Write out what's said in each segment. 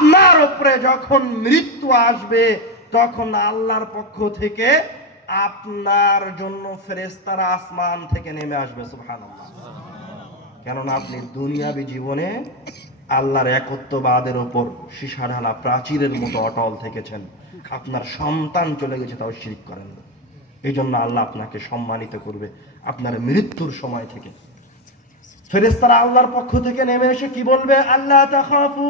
আপনার উপরে যখন মৃত্যু আসবে তখন আল্লাহর পক্ষ থেকে আপনার জন্য ফেরেশতারা আসমান থেকে নেমে আসবে। সুবহানাল্লাহ। কেননা আপনি দুনিয়াবী জীবনে আল্লাহর একত্ববাদের উপর সীসা ঢালা প্রাচীরের মতো অটল থেকেছেন। আপনার সন্তান চলে গেছে তাও শিরক করেন না, এই জন্য আল্লাহ আপনাকে সম্মানিত করবে আপনার মৃত্যুর সময় থেকে। ফেরেশতারা আল্লাহর পক্ষ থেকে নেমে এসে কি বলবে? আল্লাহ তাখাফু,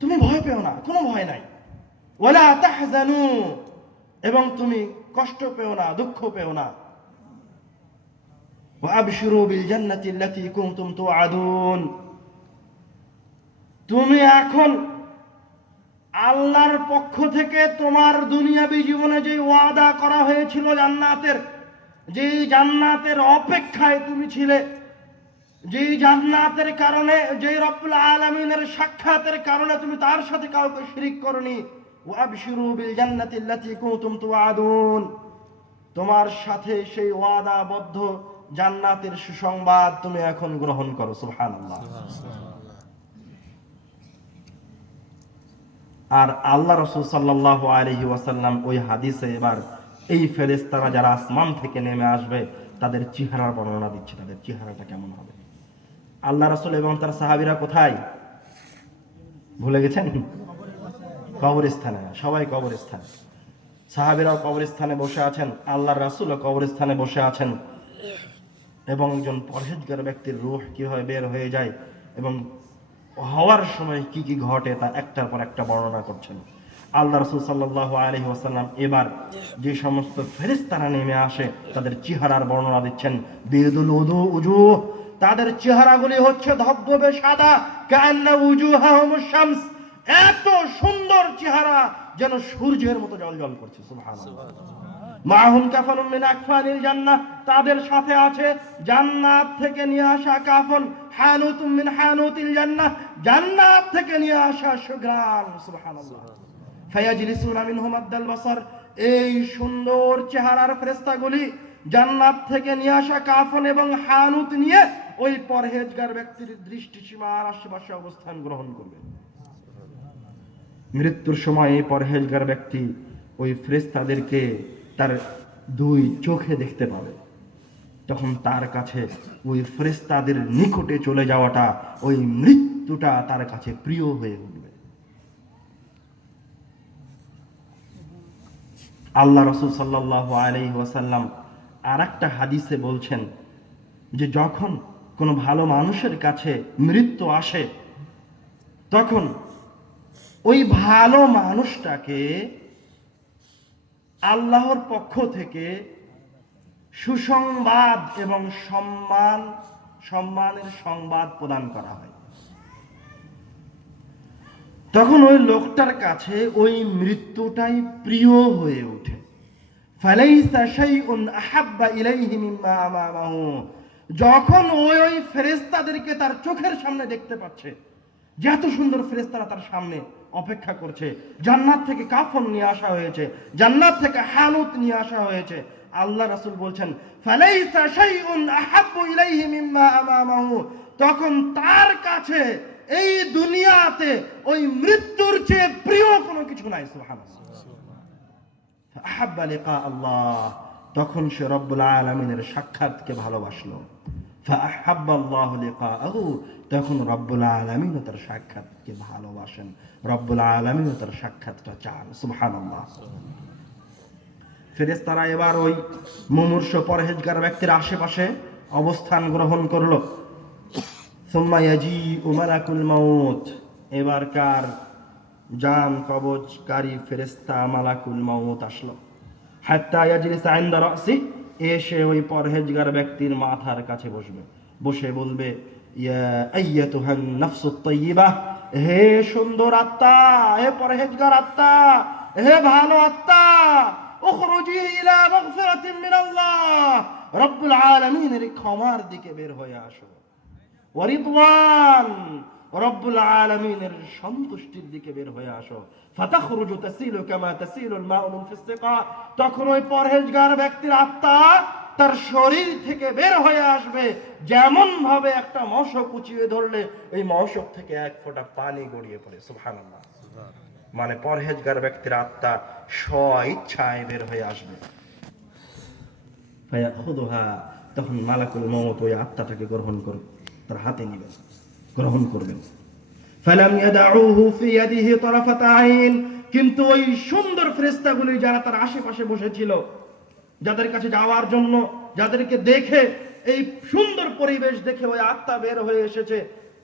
তুমি ভয় পেও না, কোনো ভয় নাই। ওয়ালা তাহজানু, এবং তুমি কষ্ট পেও না, দুঃখ পেও না। ওয়া আবশিরু বিল জান্নাতি আল্লাতী কুনতুম তুআদুন, তুমি এখন আল্লাহর পক্ষ থেকে তোমার দুনিয়াবী জীবনে যে ওয়াদা করা হয়েছিল জান্নাতের, যেই জান্নাতের অপেক্ষায় তুমি ছিলে, যেই জান্নাতের কারণে, যেই রব্বুল আলামিনের সাক্ষাতের কারণে তুমি তার সাথে কাউকে শিরিক করনি, ওয়া আবশিরু বিল জান্নাতি আল্লাতী কুনতুম তুআদুন, তোমার সাথে সেই ওয়াদাবদ্ধ জান্নাতের সুসংবাদ তুমি এখন গ্রহণ করো। সুবহানাল্লাহ। আর আল্লাহ রাসূল সাল্লাল্লাহু আলাইহি ওয়াসাল্লাম ওই হাদিসে এবার এই ফেরেশতারা যারা আসমান থেকে নেমে আসবে তাদের চেহারার বর্ণনা দিচ্ছে, তাদের চেহারাটা কেমন হবে। আল্লাহ রাসূল এবং তার সাহাবীরা কোথায় ভুলে গেছেন? কবরস্থানে। সবাই কবরস্থানে, সাহাবীরাও কবরস্থানে বসে আছেন, আল্লাহর রাসূলও কবরস্থানে বসে আছেন। এবং একজন পরহেজগার ব্যক্তির রূহ কিভাবে বের হয়ে যায় এবং হওয়ার সময় কি কি ঘটে তা একটার পর একটা বর্ণনা করছেন। আল্লাহ রাসূল সাল্লাল্লাহু আলাইহি ওয়াসাল্লাম এবার যে সমস্ত ফেরেশতারা নেমে আসে তাদের চেহারার বর্ণনা দিচ্ছেন। বিদুল উজুহ, তাদের চেহারাগুলি হচ্ছে ধবধবে সাদা, কান্না উজুহাহুমুশ শামস, এত সুন্দর চেহারা যেন সূর্যের মতো জ্বলজ্বল করছে। সুবহানাল্লাহ। মাহুম কাফানুম মিন আকফানিল জান্নাহ, তাদের সাথে আছে জান্নাত থেকে নিয়ে আসা কাফন, হানুতুম মিন হানুতিল জান্নাহ, জান্নাত থেকে নিয়ে আসা সুঘ্রাণ। সুবহানাল্লাহ। ফায়াজলিসুনা মিনহুম আদাল বাসার, এই সুন্দর চেহারার ফেরেশতাগুলি জান্নাত থেকে নিয়ে আসা কাফন এবং হানুত নিয়ে ওই পরহেজগার ব্যক্তির দৃষ্টিসীমার আশেপাশে অবস্থান গ্রহণ করবে। মৃত্যুর সময় এই পরহেজগার ব্যক্তি ওই ফেরেশতাদেরকে তার দুই চোখে দেখতে পাবে। তখন তার কাছে ওই ফেরেশতাদের নিকটে চলে যাওয়াটা, ওই মৃত্যুটা তার কাছে প্রিয় হয়ে উঠবে। আল্লাহ রাসূল সাল্লাল্লাহু আলাইহি ওয়াসাল্লাম আরেকটা হাদিসে বলছেন যে যখন কোনো ভালো মানুষের কাছে মৃত্যু আসে তখন ওই ভালো মানুষটাকে আল্লাহর পক্ষ থেকে সুসংবাদ এবং সম্মানের সংবাদ প্রদান করা হয়। তখন ওই লোকটার কাছে ওই মৃত্যুটাই প্রিয় হয়ে ওঠে। ফালাইসা শাইউন আহাব্বা ইলাইহি মিম্মা আমামাহু, যখন ওই ফেরেশতাদেরকে তার চোখের সামনে দেখতে পাচ্ছে, যে এত সুন্দর ফেরেশতারা তার সামনে অপেক্ষা করছে, জান্নাত থেকে কাফন নিয়ে আসা হয়েছে, জান্নাত থেকে হানুত নিয়ে আসা হয়েছে, আল্লাহ রাসূল বলছেন ফালাইসা শাইউন আহাব্বু ইলাইহি মিম্মা আমামাহু, তখন তার কাছে এই দুনিয়াতে ওই মৃত্যুর চেয়ে প্রিয় কোনো কিছু নাই। সুবহানাল্লাহ। আহাব্বা লিকা আল্লাহ, তখন সে রব্বুল আলামিনের সাক্ষাৎকে ভালোবাসলো। ফাআহাব্বাল্লাহু লিকাআহু, তখন রব্বুল আলামিন তার সাক্ষাৎকে ভালোবাসেন, রব্বুল আলামিন তার সাক্ষাৎটা চান। সুবহানাল্লাহ। ফেরেশতারা এবার ওই মুমূর্ষু পরহেজগার ব্যক্তির আশেপাশে অবস্থান গ্রহণ করলো। সুম্মা ইয়াজিউ মালাকুল মাউত, এবারকার জান কবজকারী ফেরেশতা মালাকুল মাউত আসলো। হাত্তা ইয়াজলিসা ইনদা রাসি, এসে ওই পরহেজগার ব্যক্তির মাথার কাছে বসবে, বসে বলবে ইয়া আইয়াতুহান নাফসুত তাইয়্যিবাহ, হে সুন্দর আত্মা, হে পরহেজগার আত্মা, হে ভালো আত্মা, উখরুজি ইলা মাগফিরাতিন মিনাল্লাহ, রব্বুল আলামিনের ক্ষমার দিকে বের হয়ে আসো, ওয়া রিদওয়ান, রব্বুল আলামিনের সন্তুষ্টির দিকে বের হয়ে আসো। ফাতাখরুজু তাসিলু কামা তাসিলুল মাউ মিন ফিস সিকা, তখন ওই পরহেজগার ব্যক্তির আত্মা তার শরীর থেকে বের হয়ে আসবে, যেমন ভাবে একটা মশক কুচিয়ে ধরলে ওই মশক থেকে এক ফোঁটা পানি গড়িয়ে পড়ে। সুবহানাল্লাহ। মানে পরহেজগার ব্যক্তির আত্মা স্ব ইচ্ছায় বের হয়ে আসবে। ফায়াখুযুহা, তখন মালাকুল মউত ওই আত্মাটাকে গ্রহণ করবে, তার হাতে নেবেন, গ্রহণ করবেন। ফালাম ইয়াদউহু ফি ইয়াদিহি তারাফাত আইন, কিন্তু ওই সুন্দর ফেরেশতাগুলি যারা তার আশেপাশে বসেছিল, যাদের কাছে যাওয়ার জন্য, যাদেরকে দেখে এই সুন্দর পরিবেশ দেখে ওই আত্মা বের হয়ে এসেছে,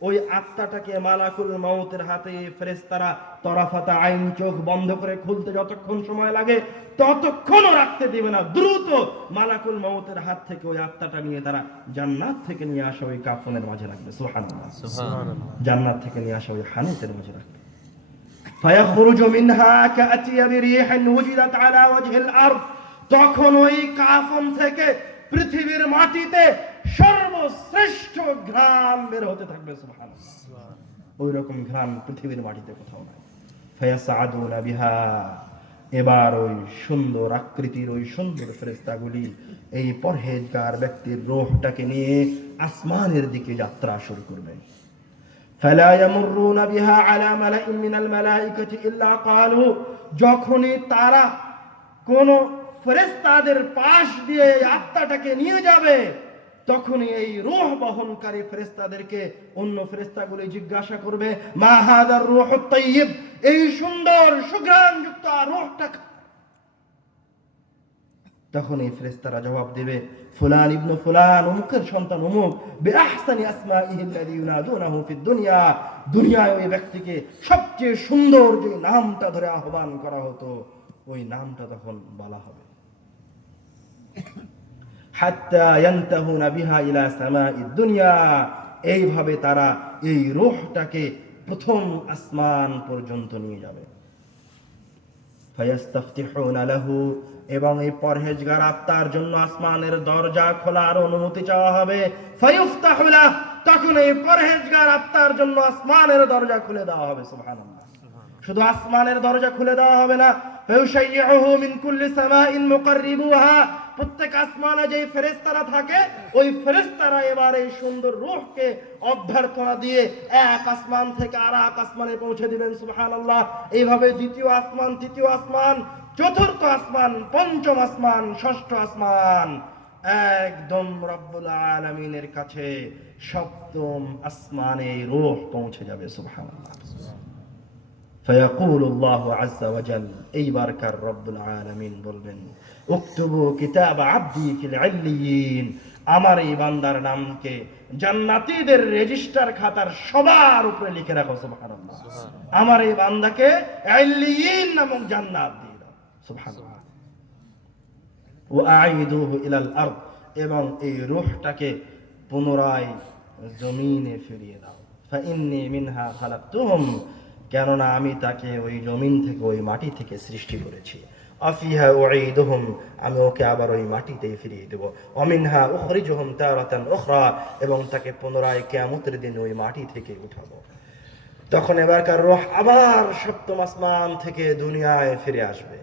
ওই আত্মাটাকে মালাকুল মউতের হাতে ফেরেশতারা তরাফাতা আইন, চোখ বন্ধ করে খুলতে যতক্ষণ সময় লাগে ততক্ষণও রাখতে দিবে না। দ্রুত মালাকুল মউতের হাত থেকে ওই আত্মাটা নিয়ে তারা জান্নাত থেকে নিয়ে আসা ওই কাফনের মাঝে রাখবে। সুবহানাল্লাহ, সুবহানাল্লাহ। জান্নাত থেকে নিয়ে আসা ওই হানুতের মাঝে রাখবে। ফায়াখরুজু মিনহা কাআতিয়াবি রিহিন ওয়াজিদাত আলা ওয়াজহিল আরদ, তখন ওই কাফন থেকে পৃথিবীর মাটিতে সর্বশ্রেষ্ঠ ঘ্রাণ বের হতে থাকবে। সুবহানাল্লাহ, ওই রকম ঘ্রাণ পৃথিবীর মাটিতে কোথাও নাই। ফায়াসআদুনা বিহা, এবার ওই সুন্দর আকৃতির ওই সুন্দর ফেরেশতাগুলি এই পরহেজগার ব্যক্তির রূহটাকে নিয়ে আসমানের দিকে যাত্রা শুরু করবে। ফালা ইয়ামুরুনা বিহা আলা মালাইন মিনাল মালাইকাতি ইল্লা ক্বালু, যখনই তারা কোন ফেরেশতাদের পাশ দিয়ে আত্মাটাকে নিয়ে যাবে, তখনই এই রূহ বহনকারী ফেরেশতাদেরকে অন্য ফেরেশতাগুলি জিজ্ঞাসা করবে, মা হাদার রূহুত তাইয়্যিব, এই সুন্দর সুঘ্রাণযুক্ত রূহটা। তখন এই ফেরেশতারা জবাব দেবে, ফুলান ইবনে ফুলান, অমুকের সন্তান অমুক, বিআহসানি আসমাইহি আল্লাযী ইউনাদুনাহু ফিদ দুনিয়া, দুনিয়ায় ওই ব্যক্তিকে সবচেয়ে সুন্দর যে নামটা ধরে আহ্বান করা হতো ওই নামটা তখন বলা হবে। হাত্তা ইয়ানতাহুনা বিহা ইলা সামাইদ দুনিয়া, এইভাবে তারা এই রূহটাকে প্রথম আসমান পর্যন্ত নিয়ে যাবে। ফায়াস্তাফতিহুনা লাহু, এবং এই পরহেজগার আত্মার জন্য আসমানের দরজা খোলার অনুমতি চাওয়া হবে। ফায়ুফতাহু লাহু, তখন এই পরহেজগার আত্মার জন্য আসমানের দরজা খুলে দেওয়া হবে। সুবহানাল্লাহ, শুধু আসমানের দরজা খুলে দেওয়া হবে না, ফায়ুশাইয়ুহু মিন কুল্লি সামাইন মুকাররিবুহা, প্রত্যেক আসমানে যে ফেরেশতারা থাকে ওই ফেরেশতারা এবার এই সুন্দর রূহকে অভ্যর্থনা দিয়ে এক আসমান থেকে আরেক আসমানে পৌঁছে দিবেন। সুবহানাল্লাহ। এইভাবে দ্বিতীয় আসমান, তৃতীয় আসমান, চতুর্থ আসমান, পঞ্চম আসমান, ষষ্ঠ আসমান, একদম রব্বুল আলামিনের কাছে সপ্তম আসমানে রূহ পৌঁছে যাবে। সুবহানাল্লাহ। ফায়াকুলুল্লাহু আযজা ওয়া জাল, এইবারকার রব্বুল আলামিন বলবেন, উকতুবু কিতাব আবদি ফিল ইল্লিয়িন, আমার এই বান্দার নামকে জান্নাতীদের রেজিস্টার খাতার সবার উপরে লিখে রাখো। সুবহানাল্লাহ। আমার এই বান্দাকে ইল্লিয়িন নামক জান্নাত দিয়ে দাও। সুবহানাল্লাহ। ওয়া আইদুহু ইলাল আরদ, এবং এই রূহটাকে পুনরায় জমিনে ফিরিয়ে দাও। ফাইন্নী মিনহা খালাকতুহুম, কেননা আমি তাকে ওই জমিন থেকে, ওই মাটি থেকে সৃষ্টি করেছি। আফিহা উঈদুহুম, আমি ওকে আবার ওই মাটিতেই ফিরিয়ে দেব। অমিনহা উখরিজুহুম তারাতান উখরা, এবং তাকে পুনরায় কিয়ামতের দিন ওই মাটি থেকে উঠাবো। তখন এবারকার রূহ আবার সপ্তম আসমান থেকে দুনিয়ায় ফিরে আসবে।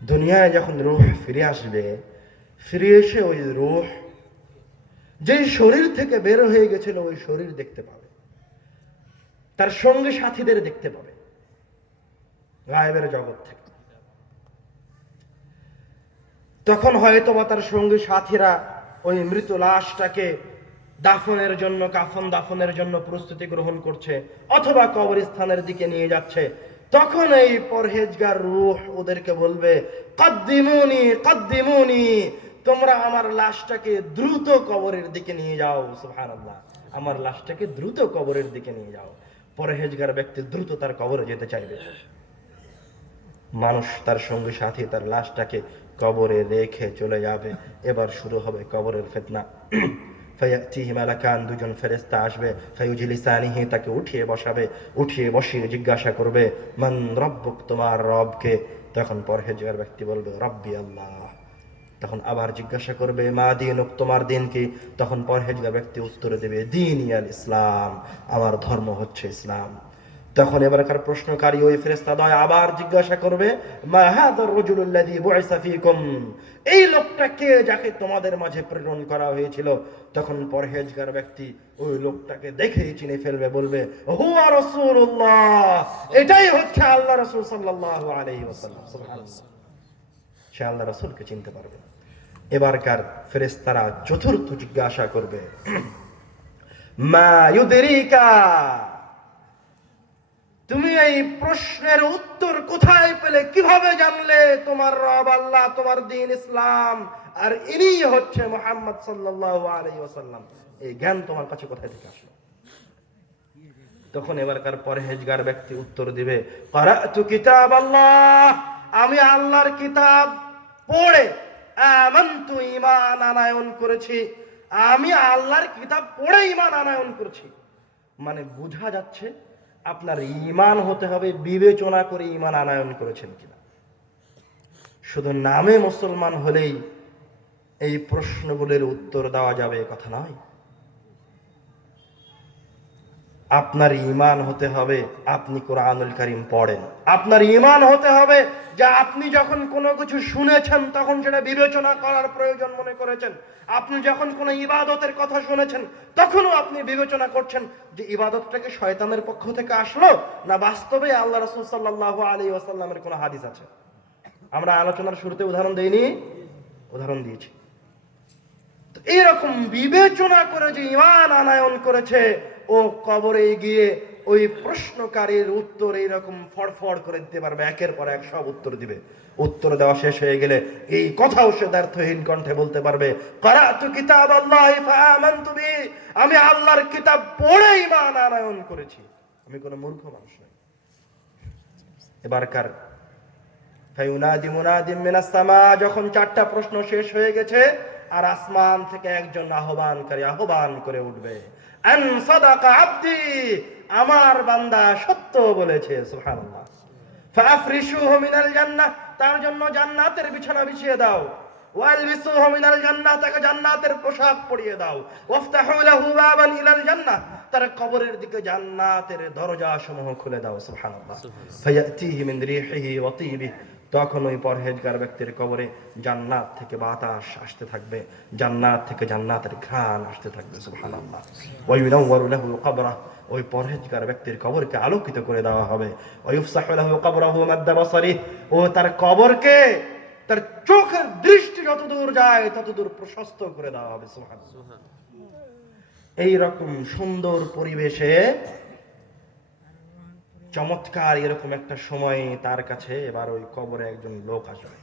দুনিয়ায় যখন রূহ ফিরে আসবে, ফিরে এসে ওই রূহ যে শরীর থেকে বের হয়ে গেছিল ওই শরীর দেখতে পাবে, তার সঙ্গী সাথীদের দেখতে পাবে গায়েবের জগৎ থেকে। তখন হয়তোবা তার সঙ্গী সাথীরা ওই মৃত লাশটাকে দাফনের জন্য, কাফন দাফনের জন্য প্রস্তুতি গ্রহণ করছে, অথবা কবরস্থানের দিকে নিয়ে যাচ্ছে। তখন এই পরহেজগার রূহ ওদেরকে বলবে, কদ্দিমুনি কদ্দিমুনি, তোমরা আমার লাশটাকে দ্রুত কবরের দিকে নিয়ে যাও। সুবহানাল্লাহ, আমার লাশটাকে দ্রুত কবরের দিকে নিয়ে যাও। পরহেজগার ব্যক্তি দ্রুত তার কবরে যেতে চাইবে। মানুষ তার সঙ্গী সাথী তার লাশটাকে কবরে রেখে চলে যাবে। এবার শুরু হবে কবরের ফিতনা। ফায়াতিহি মালাকান, দুজন ফেরেশতা আসবে। ফায়ুজলিসানিহি, তাকে উঠিয়ে বসাবে। উঠিয়ে বসিয়ে জিজ্ঞাসা করবে, মান রব্বুক, তোমার রবকে? তখন পরহেজগার ব্যক্তি বলবে, রব্বি আল্লাহ। তখন আবার জিজ্ঞাসা করবে, মা দীনুক, তোমার দিন কি? তখন পরহেজগার ব্যক্তি উত্তরে দেবে, দীনি আল ইসলাম, আমার ধর্ম হচ্ছে ইসলাম। তখন এবারকার প্রশ্নকারী ওই ফেরেশতাদ্বয় আবার জিজ্ঞাসা করবে, মা হাযার রাজুলুল্লাযী বুইসা ফীকুম, এই লোকটা কে যাকে তোমাদের মাঝে প্রেরণ করা হয়েছিল? তখন পরহেজগার ব্যক্তি ওই লোকটাকে দেখেই চিনে ফেলবে, বলবে হুয়া রাসূলুল্লাহ, এটাই হচ্ছে আল্লাহ রাসূল সাল্লাল্লাহু আলাইহি ওয়াসাল্লাম। সুবহানাল্লাহ, সে আল্লাহ রাসূলকে চিনতে পারবে। এবারকার ফেরেশতারা চতুর্থ জিজ্ঞাসা করবে, মা ইউদরিকা, তুমি এই প্রশ্নের উত্তর কোথায় পেলে, কিভাবে জানলে তোমার রব আল্লাহ, তোমার দ্বীন ইসলাম, আর ইনি হচ্ছে মুহাম্মদ সাল্লাল্লাহু আলাইহি ওয়াসাল্লাম, এই জ্ঞান তোমার কাছে কোথায় থেকে আসলো? তখন এবারকার পরহেজগার ব্যক্তি উত্তর দিবে, ক্বারাতু কিতাবাল্লাহ, আমি আল্লাহর কিতাব পড়ে আমানতু, ঈমান আনয়ন করেছি, আমি আল্লাহর কিতাব পড়ে ঈমান আনয়ন করেছি। মানে বোঝা যাচ্ছে আপনার ঈমান হতে হবে বিবেচনা করে ঈমান আনয়ন করেছেন কিনা। শুধু নামে মুসলমান হলেই এই প্রশ্নগুলোর উত্তর দেওয়া যাবে কথা নয়। আপনার ঈমান হতে হবে আপনি কোরআনুল কারীম পড়েন। আপনার ঈমান হতে হবে যে আপনি যখন কোনো কিছু শুনেছেন তখন সেটা বিবেচনা করার প্রয়োজন মনে করেছেন। আপনি যখন কোনো ইবাদতের কথা শুনেছেন তখনও আপনি বিবেচনা করছেন যে ইবাদতটাকে শয়তানের পক্ষ থেকে আসলো না বাস্তবে আল্লাহ রাসূল সাল্লাল্লাহু আলাইহি ওয়াসাল্লামের কোনো হাদিস আছে। আমরা আলোচনার শুরুতে উদাহরণ দেইনি, উদাহরণ দিয়েছি। তো এইরকম বিবেচনা করে যে ঈমান আনয়ন করেছে, ও কবরে গিয়ে ওই প্রশ্নকারীর উত্তর এইরকম ফড়ফড় করে দিতে পারবে, একের পর এক সব উত্তর দিবে। উত্তর দেওয়া শেষ হয়ে গেলে এই কথাও সে দ্ব্যর্থহীন কণ্ঠে বলতে পারবে, ক্বারাতু কিতাবাল্লাহি ফাআমানতু বিহি, আমি আল্লাহর কিতাব পড়ে ঈমান আনয়ন করেছি। আমি কোনো মূর্খ মানুষ নই। এবারকার ফায়ুনাদি মুনাদিম মিনাস সামা, যখন চারটা প্রশ্ন শেষ হয়ে গেছে আর আসমান থেকে একজন আহ্বানকারী আহ্বান করে উঠবে, আন সাদাকা আবদি, আমার বান্দা সত্য বলেছে। সুবহানাল্লাহ। ফাফরিশুহু মিনাল জান্নাহ, তার জন্য জান্নাতের বিছানা বিছিয়ে দাও। ওয়ালবিসুহু মিনাল জান্নাহ, তাকে জান্নাতের পোশাক পরিয়ে দাও। ওয়াফতাহু লাহু বাবান ইলাল জান্নাহ, তার কবরের দিকে জান্নাতের দরজা সমূহ খুলে দাও। সুবহানাল্লাহ। ফায়াতিহি মিন রিহিহি ওয়া তিবিহি, তখন ওই পরহেজগার ব্যক্তির কবরে জান্নাত থেকে বাতাস আসতে থাকবে, জান্নাত থেকে জান্নাতের ঘ্রাণ আসতে থাকবে। সুবহানাল্লাহ। ওয়া ইউনাওয়ারু লাহু কবরাহ, ওই পরহেজগার ব্যক্তির কবরকে আলোকিত করে দেওয়া হবে। ওয়া ইফসাহু লাহু কবরাহু মাদ্দা বাসারিহ, ও তার কবরকে তার চোখের দৃষ্টি যতদূর যায় ততদূর প্রশস্ত করে দেওয়া হবে। সুবহানাল্লাহ। এই রকম সুন্দর পরিবেশে চমৎকার এরকম একটা সময় তার কাছে এবার ওই কবরে একজন লোক আসবে,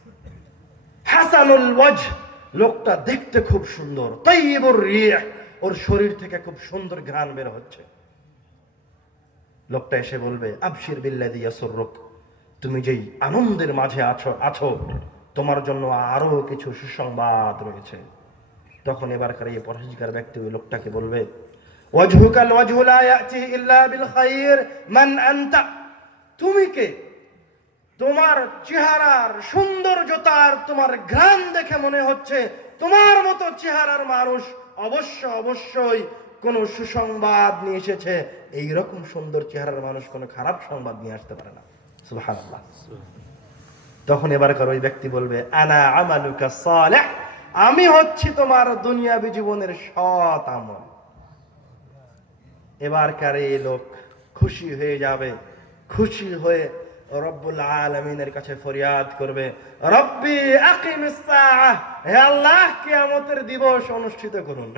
হাসানুল ওয়াজহ, লোকটা দেখতে খুব সুন্দর, তাইয়িবুর রিহ, ওর শরীর থেকে খুব সুন্দর ঘ্রাণ বের হচ্ছে। লোকটা এসে বলবে, আবশির বিল্লাযী ইয়াসুররুক, তুমি যেই আনন্দের মাঝে আছো তোমার জন্য আরো কিছু সুসংবাদ রয়েছে। তখন এবারকার এই পরহেজগার ব্যক্তি ওই লোকটাকে বলবে, ওয়াজহুকাল ওয়াজহু লা ইয়াতি ইল্লা বিল খায়র, মান আনতা, তুমি কে? তোমার চেহারার সৌন্দর্যতার, তোমার ঘ্রাণ দেখে মনে হচ্ছে তোমার মতো চেহারার মানুষ অবশ্যই কোন সুসংবাদ নিয়ে এসেছে। এইরকম সুন্দর চেহারার মানুষ কোনো খারাপ সংবাদ নিয়ে আসতে পারে না। সুবহানাল্লাহ। তখন এবারকার ওই ব্যক্তি বলবে, আনা আমালুকা সালিহ, আমি হচ্ছি তোমার দুনিয়াবী জীবনের সৎ আমল। এবারকার এই লোক খুশি হয়ে যাবে, খুশি হয়ে রব্বুল আলামিনের কাছে ফরিয়াদ করবে, রব্বি আকিমিস সাআহ, হে আল্লাহ কিয়ামতের দিবস অনুষ্ঠিত করুন।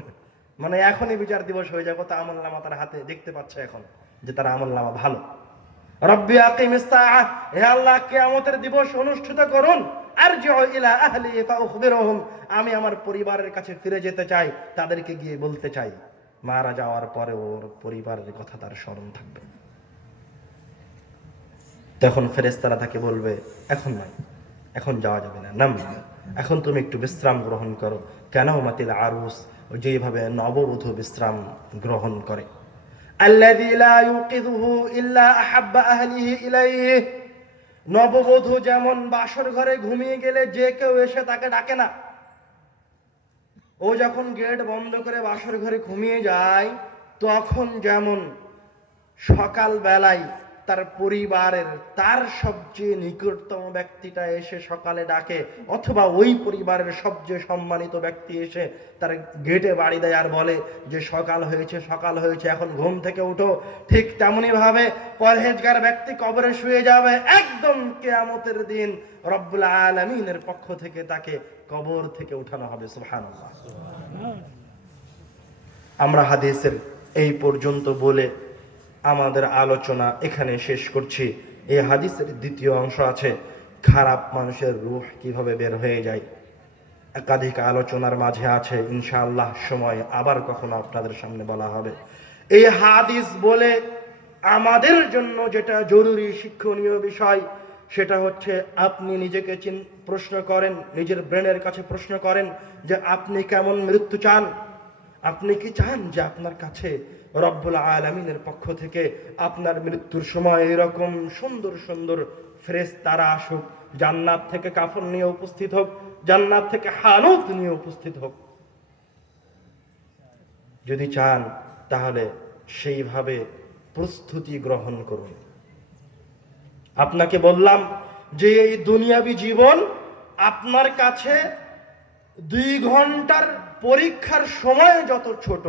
মানে এখনই বিচার দিবস হয়ে যাবে, তা আমলনামা তার হাতে দেখতে পাচ্ছে এখন যে তার আমলনামা ভালো। রব্বি আকিমিস সাআহ, হে আল্লাহ কিয়ামতের দিবস অনুষ্ঠিত করুন। আরজিউ ইলা আহলি ফাউখবিরহুম, আমি আমার পরিবারের কাছে ফিরে যেতে চাই, তাদেরকে গিয়ে বলতে চাই মারা যাওয়ার পরে ওর পরিবারের কথা তার স্মরণ থাকবে। তখন ফেরেশতারা তাকে বলবে, এখন নয়, এখন যাওয়া যাবে না, নাম, এখন তুমি একটু বিশ্রাম গ্রহণ করো। কেন মাতিল আরুস, যেভাবে নববধূ বিশ্রাম গ্রহণ করে। আল্লাযী লা ইউকিযুহু ইল্লা আহাব্বা আহলিহি ইলাইহি, নববধূ যেমন বাসর ঘরে ঘুমিয়ে গেলে যে কেউ এসে তাকে ডাকে না, ও যখন গেট বন্ধ করে বাসর ঘরে ঘুমিয়ে যায় তখন যেমন সকাল বেলায় তার পরিবারের তার সবচেয়ে নিকটতম ব্যক্তিটা এসে সকালে ডাকে, অথবা ওই পরিবারের সবচেয়ে সম্মানিত ব্যক্তি এসে তার গেটে বাড়ি দেয় আর বলে যে সকাল হয়েছে, সকাল হয়েছে, এখন ঘুম থেকে উঠো, ঠিক তেমনি ভাবে পরহেজগার ব্যক্তি কবরে শুয়ে যাবে, একদম কিয়ামতের দিন রব্বুল আলামিনের পক্ষ থেকে তাকে কবর থেকে উঠানো হবে। সুবহানাল্লাহ। আমরা হাদিসের এই পর্যন্ত বলে আমাদের আলোচনা এখানে শেষ করছি। এই হাদিসের দ্বিতীয় অংশ আছে, খারাপ মানুষের রূহ কিভাবে বের হয়ে যায়। একাধিক আলোচনার মাঝে আছে, ইনশাআল্লাহ সময় আবার কখনো আপনাদের সামনে বলা হবে। এই হাদিস বলে আমাদের জন্য যেটা জরুরি শিক্ষণীয় বিষয়, সেটা হচ্ছে আপনি নিজেকে প্রশ্ন করেন, নিজের ব্রেনের কাছে প্রশ্ন করেন যে আপনি কেমন মৃত্যু চান। আপনি কি চান যে আপনার কাছে রব্বুল আলামিনের পক্ষ থেকে আপনার মৃত্যুর সময় এরকম সুন্দর সুন্দর ফেরেশতারা আসুক, জান্নাত থেকে কাফন নিয়ে উপস্থিত হোক, জান্নাত থেকে হানুত নিয়ে উপস্থিত হোক? যদি চান তাহলে সেইভাবে প্রস্তুতি গ্রহণ করুন। আপনাকে বললাম যে এই দুনিয়াবি জীবন আপনার কাছে 2 ঘন্টার পরীক্ষার সময় যত ছোট,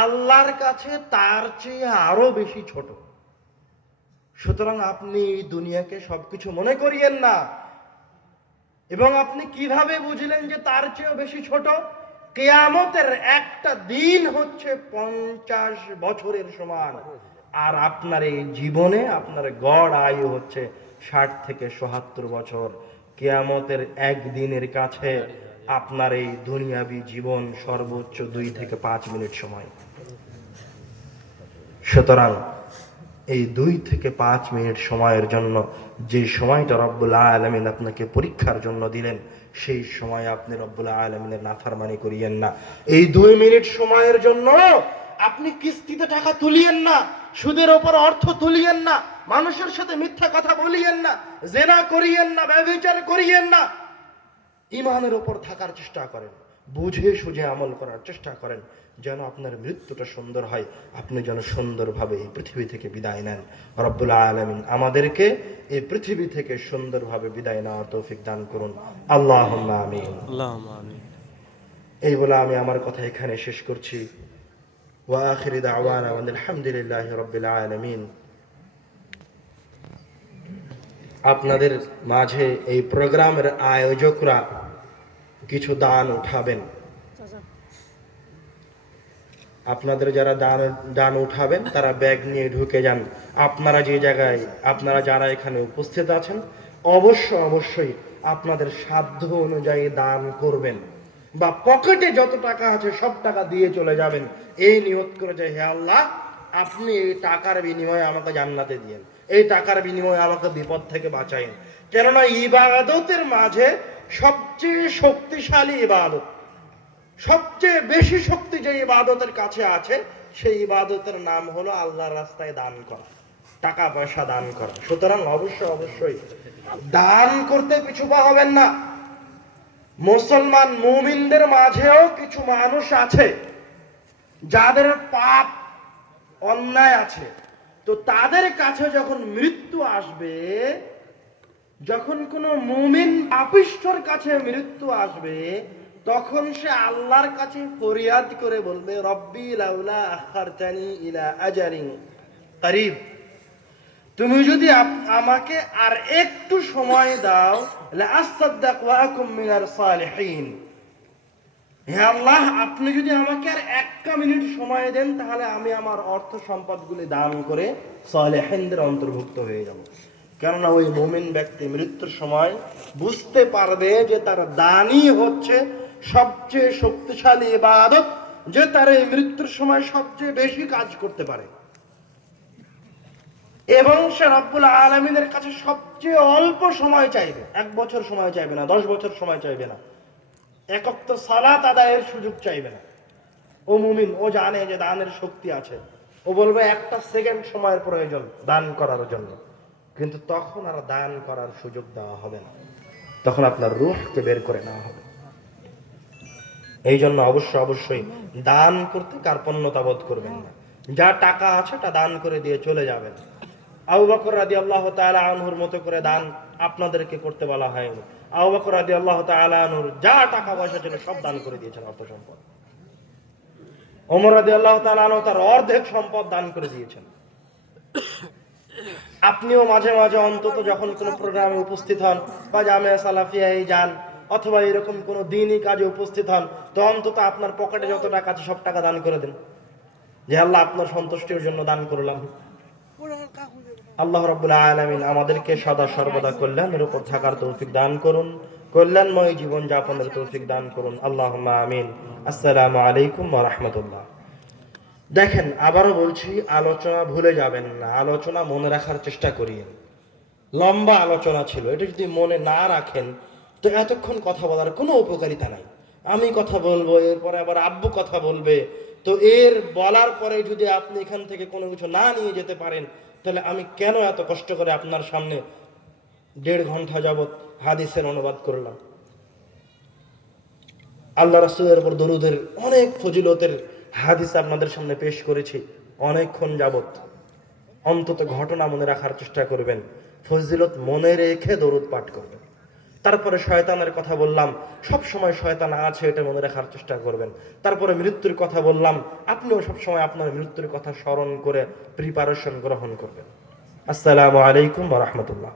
আল্লাহর কাছে তার চেয়ে আরো বেশি ছোট। সুতরাং আপনি এই দুনিয়াকে সবকিছু মনে করিয়েন না। এবং আপনি কিভাবে বুঝলেন যে তার চেয়েও বেশি ছোট? কিয়ামতের একটা দিন হচ্ছে 50 বছরের সমান, আর আপনার এই জীবনে আপনার গড় আয়ু হচ্ছে 60 থেকে ৭৭ বছর। কিয়ামতের একদিনের কাছে আপনার এই দুনিয়াবি জীবন সর্বোচ্চ 2 থেকে 5 মিনিট সময়। সুতরাং এই 2 থেকে 5 মিনিট সময়ের জন্য যে সময়টা রব্বুল আলামিন আপনাকে পরীক্ষার জন্য দিলেন, সেই সময় আপনি রব্বুল আলামিনের নাফরমানি করিয়েন না। এই 2 মিনিট সময়ের জন্য আপনি কিস্তিতে টাকা তুলিয়েন না, সুদের ওপর অর্থ তুলিয়েন না, মানুষের সাথে মিথ্যা কথা বলিয়েন না, জেনা করিয়েন না, ব্যভিচার করিয়েন না। ঈমানের ওপর থাকার চেষ্টা করেন, বুঝে সুঝে আমল করার চেষ্টা করেন, যেন আপনার মৃত্যুটা সুন্দর হয়, আপনি যেন সুন্দরভাবে এই পৃথিবী থেকে বিদায় নেন। রব্বুল আলামিন আমাদেরকে এই পৃথিবী থেকে সুন্দরভাবে বিদায় নেওয়ার তৌফিক দান করুন। আল্লাহুম্মা আমিন। আল্লাহুম্মা আমিন। এই বলে আমি আমার কথা এখানে শেষ করছি। ওয়া আখিরু দাওয়ানা আলহামদুলিল্লাহি রাব্বিল আলামিন। আপনাদের মাঝে এই প্রোগ্রামের আয়োজকরা কিছু দান উঠাবেন। আপনাদের যারা দান উঠাবেন তারা ব্যাগ নিয়ে ঢুকে যান। আপনারা যে জায়গায়, আপনারা যারা এখানে উপস্থিত আছেন, অবশ্যই আপনাদের সাধ্য অনুযায়ী দান করবেন, বা পকেটে যত টাকা আছে সব টাকা দিয়ে চলে যাবেন, এই নিয়ত করে যে হে আল্লাহ, আপনি এই টাকার বিনিময়ে আমাকে জান্নাতে দিয়েন, এই টাকার বিনিময়ে আমাকে বিপদ থেকে বাঁচাইন। কেননা ইবাদতের মাঝে সবচেয়ে শক্তিশালী ইবাদত, সবচেয়ে বেশি শক্তি যে ইবাদতের কাছে আছে, সেই ইবাদতের নাম হলো আল্লাহর রাস্তায় দান করা, টাকা পয়সা দান করা। সুতরাং অবশ্যই দান করতে পিছুপা হবেন না। মুসলমান মুমিনদের মাঝেও কিছু মানুষ আছে যাদের পাপ অন্যায় আছে, তো তাদের কাছে যখন মৃত্যু আসবে, যখন কোনো মুমিন পাপিষ্ঠর কাছে মৃত্যু আসবে, তখন সে আল্লাহর কাছে ফরিয়াদ করে বলবে, রব্বি লাউলা আখারতানি ইলা আজালিন করিব, তুমি যদি আমাকে আর একটু সময় দাও, লা আসাদদাক ওয়া আকুম মিনাস সালিহিন। হে আল্লাহ, আপনি যদি আমাকে আর 1 মিনিট সময় দেন, তাহলে আমি আমার অর্থ সম্পদগুলি দান করে সালেহিনদের অন্তর্ভুক্ত হয়ে যাব। কেননা ওই মুমিন ব্যক্তি মৃত্যুর সময় বুঝতে পারবে যে তার দানই হচ্ছে সবচেয়ে শক্তিশালী ইবাদত, যে তার এই মৃত্যুর সময় সবচেয়ে বেশি কাজ করতে পারে, এবং সে রব্বুল আলামিনের কাছে সবচেয়ে অল্প সময় চাইবে। 1 বছর সময় চাইবে না, 10 বছর সময় চাইবে না, 1 ওয়াক্ত সালাত আদায়ের সুযোগ চাইবে না। ও মুমিন, ও জানে যে দানের শক্তি আছে, ও বলবে 1টা সেকেন্ড সময়ের প্রয়োজন দান করার জন্য, কিন্তু তখন আর দান করার সুযোগ দেওয়া হবে না, তখন আপনার রূহকে বের করে নেওয়া হবে। এই জন্য অবশ্যই দান করতে কার্পণ্যতা বোধ করবেন না। যা টাকা আছে তা দান করে দিয়ে চলে যাবেন। আবু বকর রাদিয়াল্লাহু তাআলা আনহুর মতো করে দান আপনাদেরকে করতে বলা হয়নি। আবু বকর রাদিয়াল্লাহু তাআলা আনহুর যা টাকা পয়সা ছিল সব দান করে দিয়েছেন, অর্থ সম্পদ। ওমর রাদিয়াল্লাহু তাআলা আনহু তার অর্ধেক সম্পদ দান করে দিয়েছেন। আপনিও মাঝে মাঝে অন্তত যখন কোনো প্রোগ্রামে উপস্থিত হন বা জামিয়া সালাফিয়ায় যান অথবা এরকম কোনো দ্বীনি কাজে উপস্থিত হন, তো অন্তত আপনার পকেটে যত টাকা আছে সব টাকা দান করে দেন, যে আল্লাহ আপনার সন্তুষ্টির জন্য দান করলাম। আল্লাহ রাব্বুল আলামিন আমাদেরকে সদা সর্বদা কল্যাণের উপর থাকার তৌফিক দান করুন, কল্যাণময় জীবন যাপনের তৌফিক দান করুন। আল্লাহুম্মা আমিন। আসসালামু আলাইকুম ওয়া রাহমাতুল্লাহ। দেখেন, আবারও বলছি, আলোচনা ভুলে যাবেন না, আলোচনা মনে রাখার চেষ্টা করিয়েন। লম্বা আলোচনা ছিল, এটা যদি মনে না রাখেন তো এতক্ষণ কথা বলার কোনো উপকারিতা নাই। আমি কথা বলবো, এরপরে আবার আব্বু কথা বলবে, তো এর বলার পরে যদি আপনি এখান থেকে কোনো কিছু না নিয়ে যেতে পারেন, তাহলে আমি কেন এত কষ্ট করে আপনার সামনে 1.5 ঘন্টা যাবত হাদিসের অনুবাদ করলাম। আল্লাহ রাসূলের উপর দরুদের অনেক ফজিলতের হাদিস আপনাদের সামনে পেশ করেছি অনেকক্ষণ যাবত। অন্তত ঘটনা মনে রাখার চেষ্টা করবেন, ফজিলত মনে রেখে দরুদ পাঠ করবেন। তারপরে শয়তানের কথা বললাম, সব সময় শয়তান আছে এটা মনে রাখার চেষ্টা করবেন। তারপরে মৃত্যুর কথা বললাম, আপনিও সব সময় আপনার মৃত্যুর কথা স্মরণ করে প্রিপারেশন গ্রহণ করবেন। আসসালামু আলাইকুম ওয়া রাহমাতুল্লাহ।